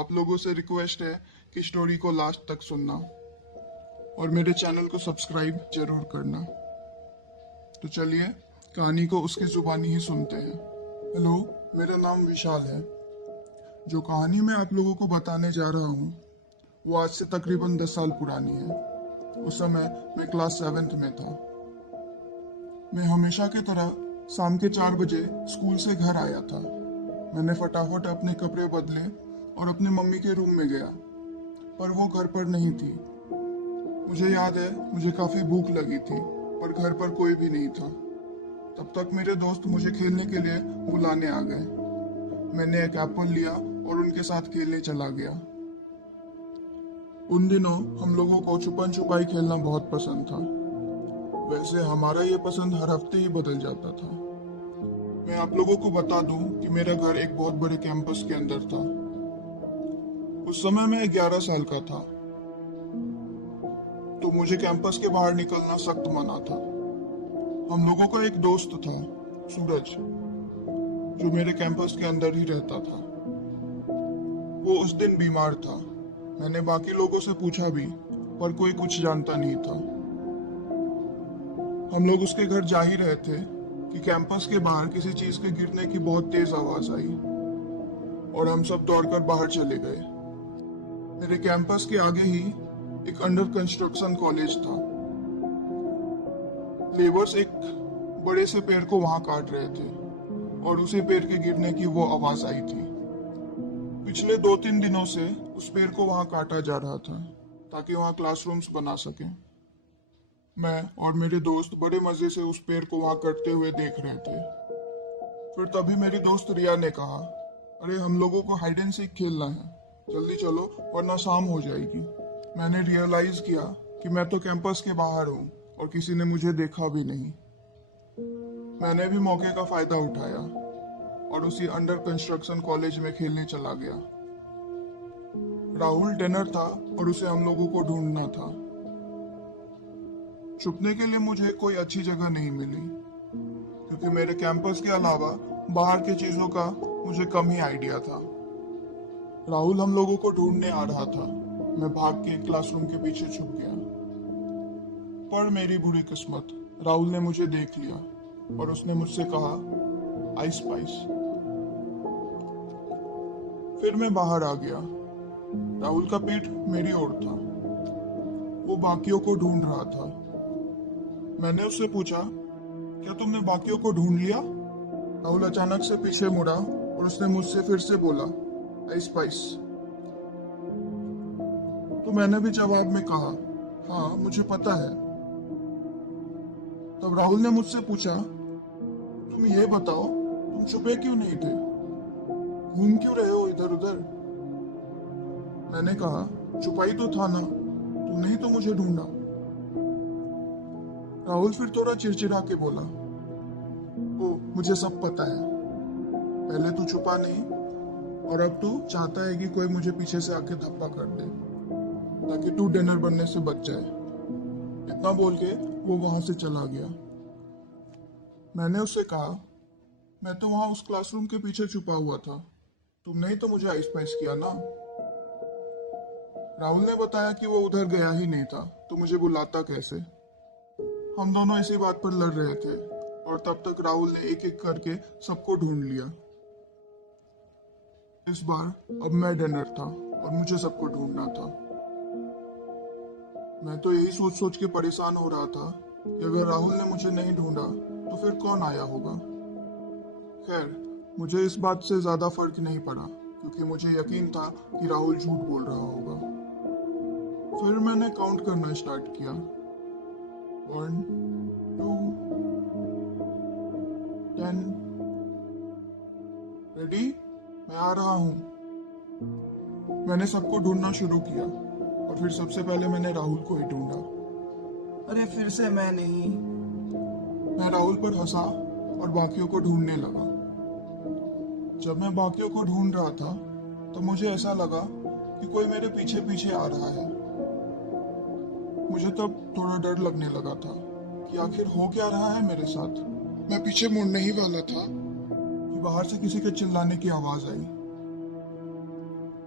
आप लोगों से रिक्वेस्ट है कि स्टोरी को लास्ट तक सुनना और मेरे चैनल को सब्सक्राइब जरूर करना। तो चलिए कहानी को उसकी जुबानी ही सुनते हैं। हेलो, मेरा नाम विशाल है। जो कहानी मैं आप लोगों को बताने जा रहा हूँ वो आज से तकरीबन 10 साल पुरानी है। उस समय मैं क्लास 7th में था। मैं हमेशा की तरह शाम के 4 बजे स्कूल से घर आया था। मैंने फटाफट अपने कपड़े बदले और अपनी मम्मी के रूम में गया, पर वो घर पर नहीं थी। मुझे याद है मुझे काफी भूख लगी थी, पर घर पर कोई भी नहीं था। तब तक मेरे दोस्त मुझे खेलने के लिए बुलाने आ गए। मैंने एक एप्पल लिया और उनके साथ खेलने चला गया। उन दिनों हम लोगों को छुपन छुपाई खेलना बहुत पसंद था। वैसे हमारा ये पसंद हर हफ्ते ही बदल जाता था। मैं आप लोगों को बता दूं कि मेरा घर एक बहुत बड़े कैंपस के अंदर था। उस समय मैं 11 साल का था, तो मुझे कैंपस के बाहर निकलना सख्त मना था। हम लोगों का एक दोस्त था, सूरज, जो मेरे कैंपस के अंदर ही रहता था। वो उस दिन बीमार था। मैंने बाकी लोगों से पूछा भी, पर कोई कुछ जानता नहीं था। हम लोग उसके घर जा ही रहे थे कि कैंपस के बाहर किसी चीज के गिरने की बहुत तेज आवाज आई और हम सब दौड़कर बाहर चले गए। मेरे कैंपस के आगे ही एक अंडर कंस्ट्रक्शन कॉलेज था। लेबर्स एक बड़े से पेड़ को वहां काट रहे थे और उसी पेड़ के गिरने की वो आवाज आई थी। पिछले 2-3 दिनों से उस पेड़ को वहां काटा जा रहा था ताकि वहां क्लासरूम्स बना सके। मैं और मेरे दोस्त बड़े मजे से उस पेड़ को वहां कटते हुए देख रहे थे। फिर तभी मेरी दोस्त रिया ने कहा, अरे हम लोगों को हाइड एंड सीक खेलना है, जल्दी चलो वरना शाम हो जाएगी। मैंने रियलाइज किया कि मैं तो कैंपस के बाहर हूँ और किसी ने मुझे देखा भी नहीं। मैंने भी मौके का फायदा उठाया और उसी अंडर कंस्ट्रक्शन कॉलेज में खेलने चला गया। राहुल डिनर था और उसे हम लोगों को ढूंढना था। छुपने के लिए मुझे कोई अच्छी जगह नहीं मिली, क्योंकि मेरे कैंपस के अलावा बाहर की चीजों का मुझे कम ही आइडिया था। राहुल हम लोगों को ढूंढने आ रहा था। मैं भाग के क्लासरूम के पीछे छुप गया, पर मेरी बुरी किस्मत, राहुल ने मुझे देख लिया और उसने मुझसे कहा, आइस स्पाइस। फिर मैं बाहर आ गया। राहुल का पीठ मेरी ओर था। वो बाकियों को ढूंढ रहा था। मैंने उससे पूछा, क्या तुमने बाकियों को ढूंढ लिया? राहुल अचानक से पीछे मुड़ा और उसने मुझसे फिर से बोला, आइस स्पाइस। तो मैंने भी जवाब में कहा, हाँ मुझे पता है। तब राहुल ने मुझसे पूछा, तुम ये बताओ तुम छुपे क्यों नहीं थे, घूम क्यों रहे हो इधर उधर? मैंने कहा, छुपाई तो था ना, तुमने ही तो मुझे ढूंढा। राहुल फिर थोड़ा चिड़चिड़ा के बोला, ओ मुझे सब पता है, पहले तू छुपा नहीं और अब तू चाहता है कि कोई मुझे पीछे से आके धप्पा कर दे ताकि तू डिनर बनने से बच जाए। इतना बोल के वो वहां से चला गया। मैंने उससे कहा, मैं तो वहां उस क्लासरूम के पीछे छुपा हुआ था, तुमने ही तो मुझे आइस पाइस किया ना। राहुल ने बताया कि वो उधर गया ही नहीं था, तो मुझे बुलाता कैसे। हम दोनों इसी बात पर लड़ रहे थे और तब तक राहुल ने एक एक करके सबको ढूंढ लिया। इस बार अब मैं डिनर था और मुझे सबको ढूंढना था। मैं तो यही सोच सोच के परेशान हो रहा था कि अगर राहुल ने मुझे नहीं ढूंढा तो फिर कौन आया होगा। खैर, मुझे इस बात से ज्यादा फर्क नहीं पड़ा, क्योंकि मुझे यकीन था कि राहुल झूठ बोल रहा होगा। फिर मैंने काउंट करना स्टार्ट किया, 1, 2, 10। रेडी, मैं आ रहा हूँ। मैंने सबको ढूंढना शुरू किया और फिर सबसे पहले मैंने राहुल को ही ढूंढा। अरे फिर से मैं नहीं। मैं राहुल पर हंसा और बाकियों को ढूंढने लगा। जब मैं बाकियों को ढूंढ रहा था तो मुझे ऐसा लगा कि कोई मेरे पीछे पीछे आ रहा है। मुझे तब थोड़ा डर लगने लगा था कि आखिर हो क्या रहा है मेरे साथ। मैं पीछे मुड़ने ही वाला था कि बाहर से किसी के चिल्लाने की आवाज आई।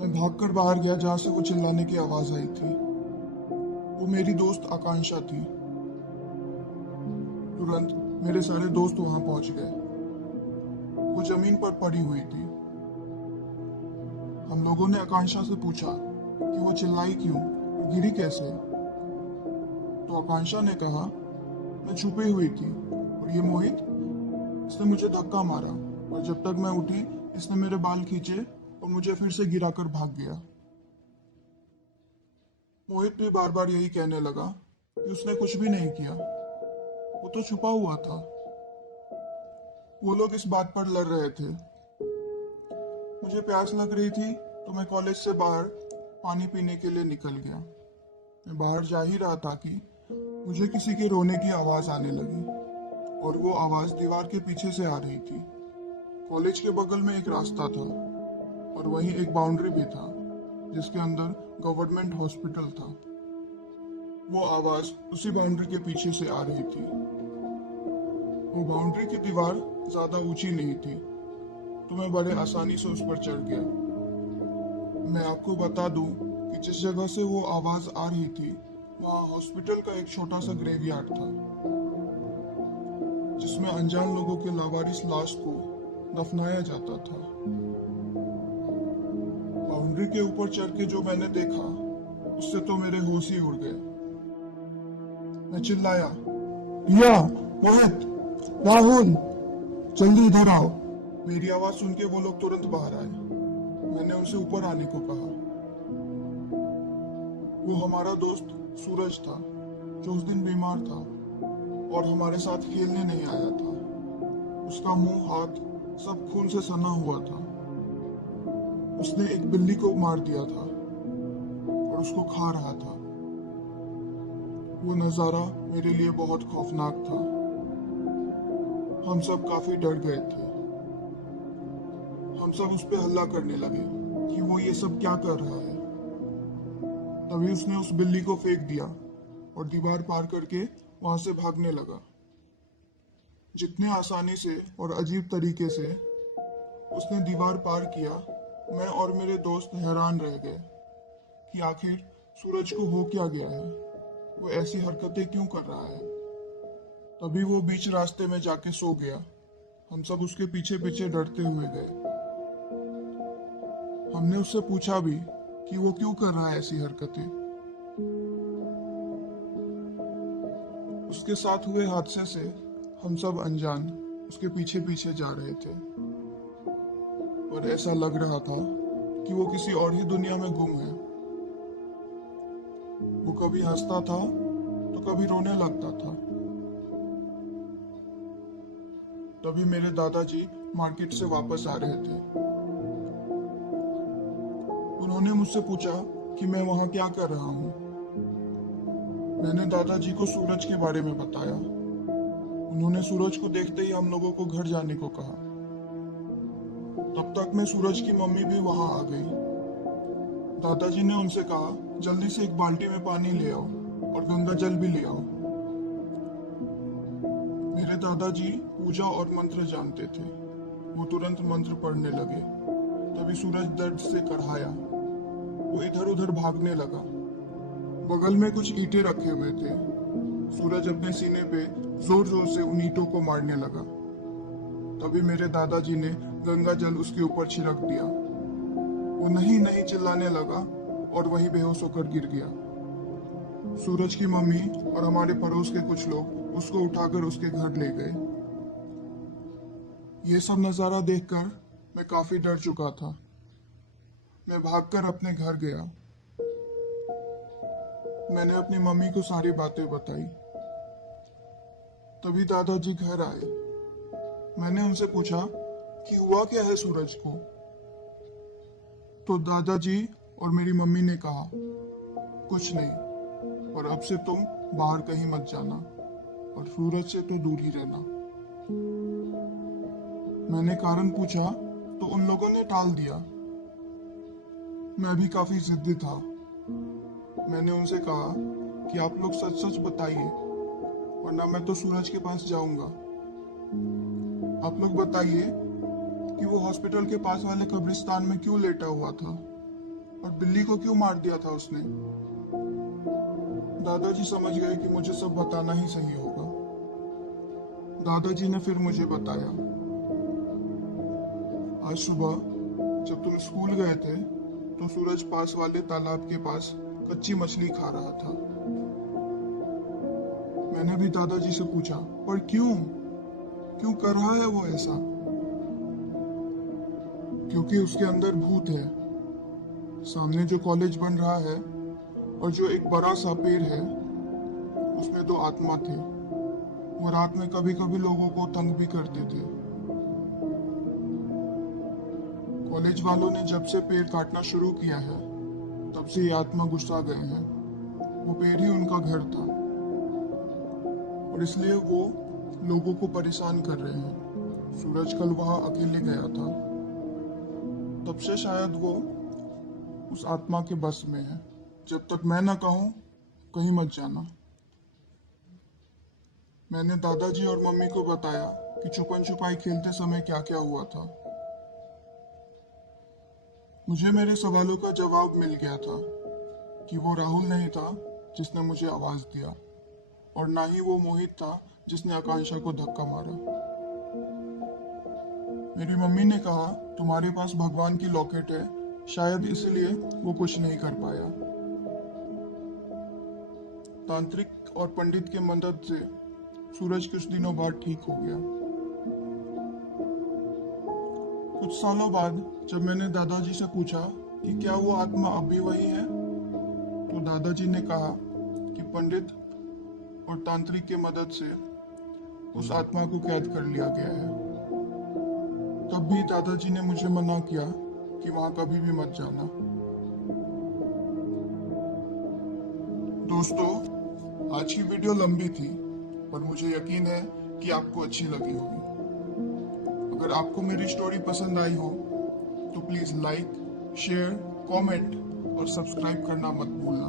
मैं भागकर बाहर गया जहां से वो चिल्लाने की आवाज आई थी। वो मेरी दोस्त आकांक्षा थी। तुरंत मेरे सारे दोस्त वहां पहुंच गए। वो जमीन पर पड़ी हुई थी। हम लोगों ने आकांक्षा से पूछा कि वो चिल्लाई क्यों और गिरी कैसे। तो आकांक्षा ने कहा, मैं छुपी हुई थी और ये मोहित, इसने मुझे धक्का मारा और जब तक मैं उठी इसने मेरे बाल खींचे और मुझे फिर से गिराकर भाग गया। मोहित भी बार बार यही कहने लगा कि उसने कुछ भी नहीं किया, वो तो छुपा हुआ था। वो लोग इस बात पर लड़ रहे थे। मुझे प्यास लग रही थी तो मैं कॉलेज से बाहर पानी पीने के लिए निकल गया। मैं बाहर जा ही रहा था कि मुझे किसी के रोने की आवाज आने लगी और वो आवाज दीवार के पीछे से आ रही थी। कॉलेज के बगल में एक रास्ता था और वहीं एक बाउंड्री भी था जिसके अंदर गवर्नमेंट हॉस्पिटल था। वो आवाज उसी बाउंड्री के पीछे से आ रही थी। वो बाउंड्री की दीवार ज्यादा ऊंची नहीं थी तो मैं बड़े आसानी से उस पर चढ़ गया। मैं आपको बता दूं कि जिस जगह से वो आवाज आ रही थी वहाँ हॉस्पिटल का एक छोटा सा ग्रेवयार्ड था जिसमें अनजान लोगों के लावारिस लाश को दफनाया जाता था। बाउंड्री के ऊपर चढ़ के जो मैंने देखा उससे तो मेरे होश ही उड़ गए। मैं चिल्लाया, रिया, मोहित, राहुल, जल्दी इधर आओ। मेरी आवाज सुन के वो लोग तुरंत बाहर आए। मैंने उनसे ऊपर आने को कहा। वो हमारा दोस्त सूरज था जो उस दिन बीमार था और हमारे साथ खेलने नहीं आया था। उसका मुंह हाथ सब खून से सना हुआ था। उसने एक बिल्ली को मार दिया था और उसको खा रहा था। वो नजारा मेरे लिए बहुत खौफनाक था। हम सब काफी डर गए थे। हम सब उस पे हल्ला करने लगे कि वो ये सब क्या कर रहा है। तभी उसने उस बिल्ली को फेंक दिया और दीवार पार करके वहां से भागने लगा। जितने आसानी से और अजीब तरीके से उसने दीवार पार किया, मैं और मेरे दोस्त हैरान रह गए कि आखिर सूरज को हो क्या गया है, वो ऐसी हरकतें क्यों कर रहा है। तभी वो बीच रास्ते में जाके सो गया। हम सब उसके पीछे पीछे डरते हुए गए। हमने उससे पूछा भी कि वो क्यों कर रहा है ऐसी हरकतें। उसके साथ हुए हादसे से हम सब अनजान उसके पीछे पीछे जा रहे थे और ऐसा लग रहा था कि वो किसी और ही दुनिया में गुम है। वो कभी हंसता था तो कभी रोने लगता था। तभी मेरे दादाजी मार्केट से वापस आ रहे थे। उन्होंने मुझसे पूछा कि मैं वहां क्या कर रहा हूँ। मैंने दादाजी को सूरज के बारे में बताया। उन्होंने सूरज को देखते ही हम लोगों को घर जाने को कहा। तब तक में सूरज की मम्मी भी वहां आ गई। दादाजी ने उनसे कहा, जल्दी से एक बाल्टी में पानी ले आओ और गंगा जल भी ले आओ। मेरे दादाजी पूजा और मंत्र जानते थे। वो तुरंत मंत्र पढ़ने लगे। तभी सूरज दर्द से करहाया। वो इधर उधर भागने लगा। बगल में कुछ ईंटें रखे हुए थे। सूरज अपने सीने पे जोर जोर से उन ईंटों को मारने लगा। तभी मेरे दादाजी ने गंगा जल उसके ऊपर छिड़क दिया। वो नहीं नहीं चिल्लाने लगा और वहीं बेहोश होकर गिर गया। सूरज की मम्मी और हमारे पड़ोस के कुछ लोग उसको उठाकर उसके घर ले गए। ये सब नजारा देखकर मैं काफी डर चुका था। मैं भागकर अपने घर गया। मैंने अपनी मम्मी को सारी बातें बताई। तभी दादाजी घर आए। मैंने उनसे पूछा कि हुआ क्या है सूरज को। तो दादाजी और मेरी मम्मी ने कहा, कुछ नहीं, और अब से तुम बाहर कहीं मत जाना और सूरज से तो दूर ही रहना। मैंने कारण पूछा तो उन लोगों ने टाल दिया। मैं भी काफी जिद्दी था। मैंने उनसे कहा कि आप लोग सच सच बताइए वरना मैं तो सूरज के पास जाऊंगा। आप लोग बताइए कि वो हॉस्पिटल के पास वाले कब्रिस्तान में क्यों लेटा हुआ था। और बिल्ली को क्यों मार दिया था उसने? दादाजी समझ गए कि मुझे सब बताना ही सही होगा। दादाजी ने फिर मुझे बताया, आज सुबह जब तुम स्कूल गए थे तो सूरज पास वाले तालाब के पास कच्ची मछली खा रहा था। मैंने भी दादाजी से पूछा, पर क्यों क्यों कर रहा है वो ऐसा? क्योंकि उसके अंदर भूत है। सामने जो कॉलेज बन रहा है और जो एक बड़ा सा पेड़ है, उसमें 2 आत्मा थे। वो रात में कभी कभी लोगों को तंग भी करते थे। कॉलेज वालों ने जब से पेड़ काटना शुरू किया है, तब से ये आत्मा गुस्सा गए हैं। वो पेड़ ही उनका घर था और इसलिए वो लोगों को परेशान कर रहे हैं। सूरज कल वहां अकेले गया था, तब से शायद वो उस आत्मा के बस में है। जब तक मैं ना कहूं, कहीं मत जाना। मैंने दादाजी और मम्मी को बताया कि छुपन छुपाई खेलते समय क्या क्या हुआ था। मुझे मेरे सवालों का जवाब मिल गया था कि वो राहुल नहीं था जिसने मुझे आवाज दिया, और ना ही वो मोहित था जिसने आकांक्षा को धक्का मारा। मेरी मम्मी ने कहा, तुम्हारे पास भगवान की लॉकेट है, शायद इसलिए वो कुछ नहीं कर पाया। तांत्रिक और पंडित की मदद से सूरज कुछ दिनों बाद ठीक हो गया। कुछ सालों बाद जब मैंने दादाजी से पूछा कि क्या वो आत्मा अब भी वही है, तो दादाजी ने कहा कि पंडित और तांत्रिक की मदद से उस आत्मा को कैद कर लिया गया है। तब भी दादाजी ने मुझे मना किया कि वहां कभी भी मत जाना। दोस्तों, आज की वीडियो लंबी थी, पर मुझे यकीन है कि आपको अच्छी लगी होगी। अगर आपको मेरी स्टोरी पसंद आई हो तो प्लीज लाइक, शेयर, कमेंट और सब्सक्राइब करना मत भूलना।